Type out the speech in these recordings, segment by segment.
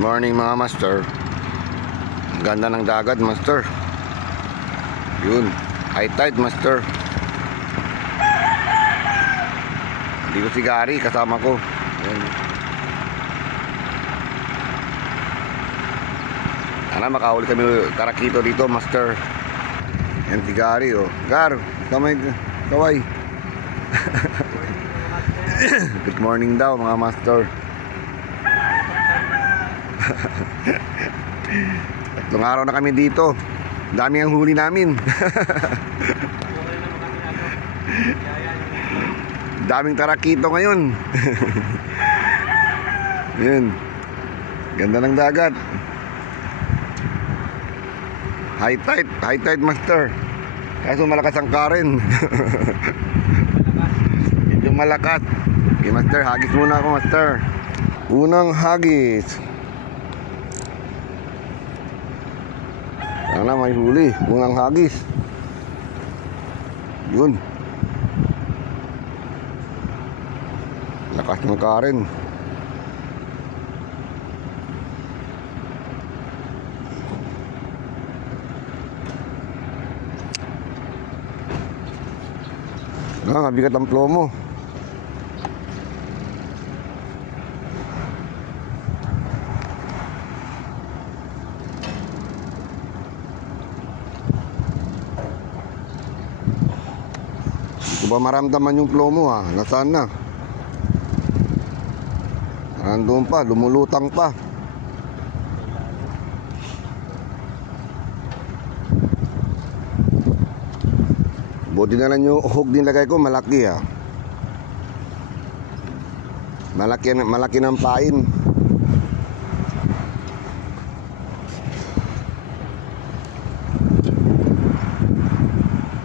Morning mga master. Ang ganda ng dagat master. Yun, high tide master. Hindi ko si Gary, kasama ko. Yun. Sana makahuli kami karakito dito master. Yan si Gary oh. Gar, kaway. Good morning daw mga master. Tatlong araw na kami dito. Dami ang huli namin. Daming tarakito ngayon. Yun. Ganda ng dagat. High tide master. Kaso malakas ang current. Medyo malakas. Okay master, hagis muna ako master. Unang hagis. Sana may huli. Unang hagis. Yun. Lakas ng current. Bigat ang plomo. Hindi ko ba maramdaman yung plomo ha? Nasaan na? Nandun pa, lumulutang pa. Buti na lang yung hook din lagay ko, malaki ha. Malaki ng pain.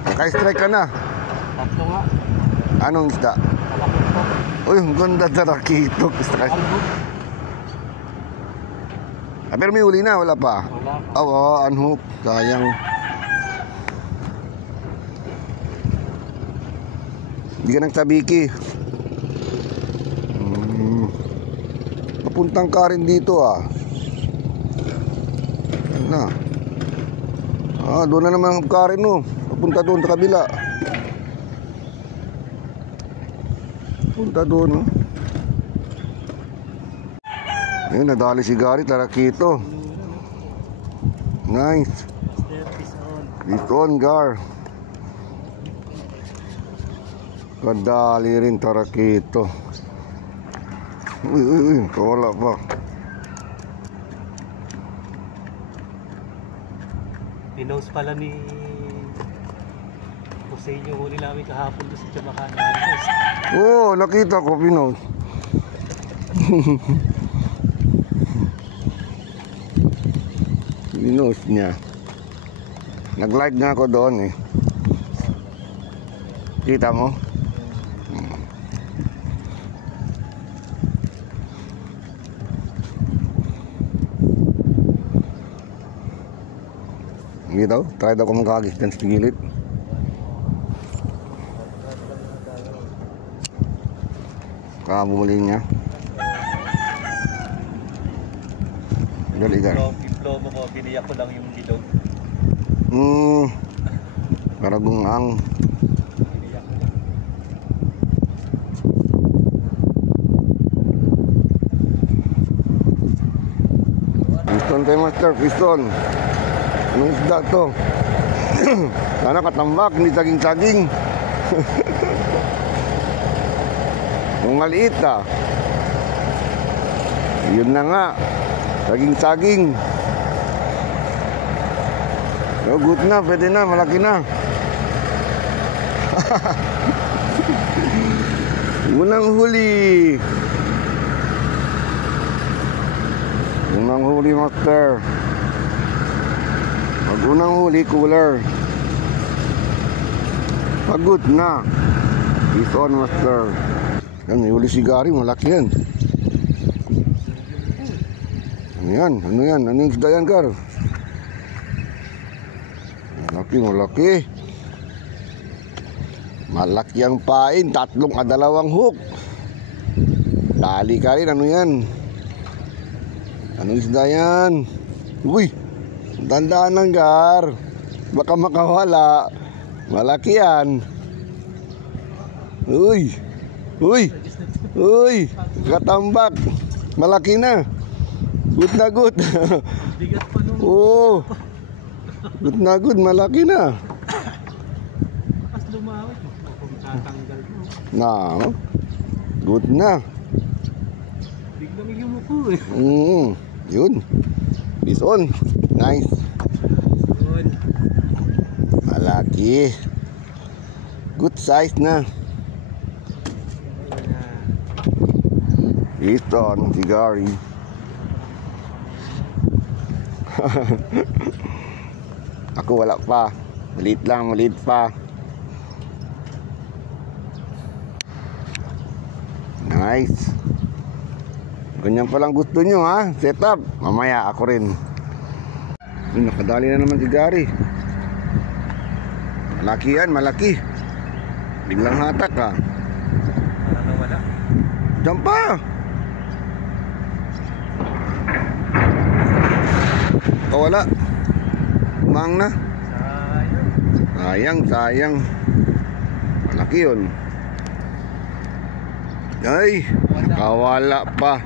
Naka-strike ka na. Tatlo nga. Anong isda? Uy, ang ganda tarakito. Pero may huli na, wala pa? Wala pa. Oo, unhook. Sayang. Hindi ka nagsabiki. Papuntang ka rin dito ah. Yan na. Doon na naman ang ka rin no. Papunta doon sa kabila. Punta doon no. Ayun, nadali si Gary, tarakito. Nice. Fish on, Gar. Kadali rin tarakito. Uy, kawala pa. Pinost pala ni Jose yung huli namin kahapon doon sa Chamakan. Oo, nakita ko pinost. Pinost niya. Nag-like nga ako doon eh. Kita mo? Hindi daw, try daw kung magkagis dyan sa gilid. Bumuli niya. Dali ka. Diplomo ko, biniyak ko lang yung bilog. Karagungang. Piston tayo master, piston. Anong isda to? Sana katambak, hindi saging-saging. Kung maliit ah. Yun na nga. Saging-saging. Good na, pwede na, malaki na. Unang huli. Unang huli master. Pag unang huli, cooler. Pagod na. Fish on master. Yan, may huli si Gary, malaki yan. Ano yan? Ano yan? Ano yung isda yan, Gar? Malaki. Malaki ang pain, 3 o 2 hook. Dali ka rin, ano yan? Anong isda yan? Uy, tandaan ng gar. Baka makawala. Malaki yan. Uy, uy, uy, katambak. Malaki na. Good na good. Bigat pa nung Oo. Good na good, malaki na. pas lumawit. Kung tatanggal mo. Na, good na. Biglang yumuko eh. Yun. Bison. Nice. Yun. Malaki. Good size na. Bison, sigari. Ako wala pa. Maliit lang, maliit pa. Nice. Ganyan palang gusto nyo ha. Set up. Mamaya ako rin. Nakadali na naman si Gary. Malaki yan, malaki. Biglang hatak ha. Parang nawala. Diyan pa. Wala. Mang na. Sayang. Sayang. Malaki yun. Ay, kawala pa.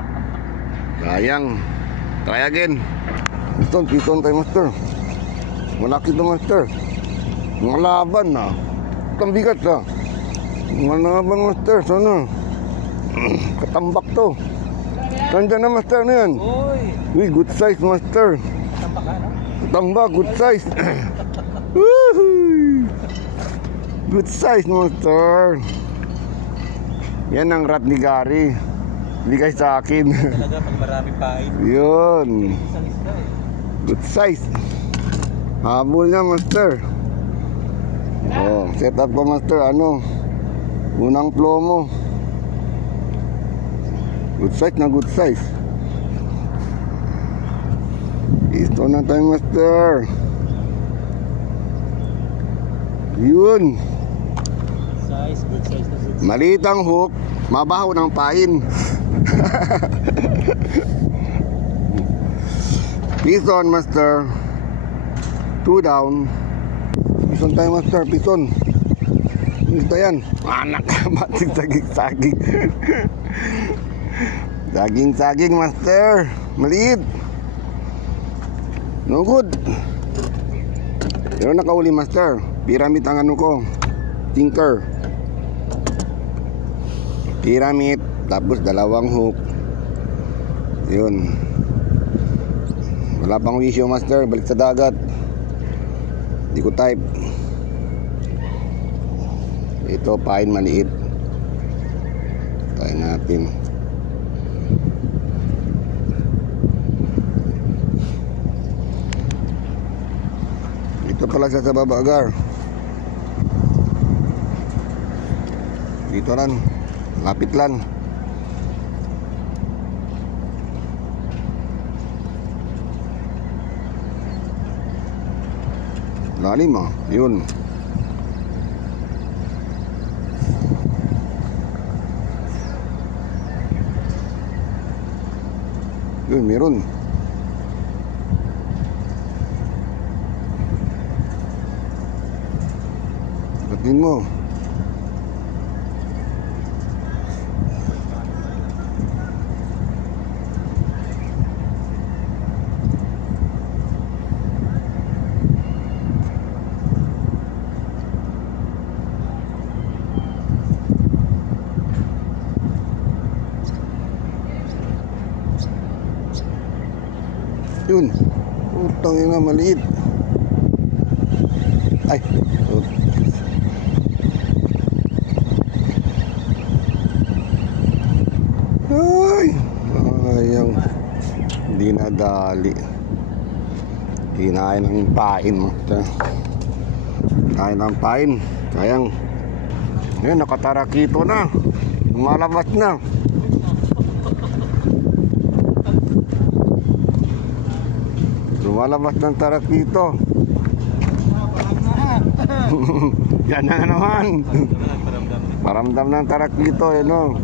Sayang. Try again. Piston tayo master. Malaki to master. Mga laban na. Itang bigat na. Mga laban master. Sana. Katambak to. Saan na master na yan? Uy, good size master. Tambak ka, no? Katambak, good size. Woohoo! Good size master. Yan ang rat ni Gary. Bigay sa akin. Talaga pag maraming pain. Yun. Isang isda eh. Good size. Habol niya master. Oh, set up pa master. Ano? Unang plomo. Good size na good size. Ito na tayo master. Yun. Size, good size na good size. Maliit ang hook, mabaho ng pain. Pison master. 2 down. Pison tayo master, pison. Ito yan. Anak, matik saging. Saging master. Maliit. No good. Pero nakauli master. Pyramid ang ano ko. Tinker. Pyramid. Tapos 2 hook. Yun. Wala pang wisyo master. Balik sa dagat. Hindi ko type. Ito pain maliit. Tayo natin. Ito pala siya sa baba agar. Dito lang. Lapit lang. Lalim ah. Yun. Yun, meron. Batin mo. Yun. Utang ina maliit. Ay. Ay. Ayang. Hindi nadali. Kinain ng pain. Kinain ng pain. Sayang. Ngayon nakatarakito na. Lumalabas na. Lumalabas ng tarak dito. Yan na naman. Paramdam. Paramdam ng tarak dito, yun o.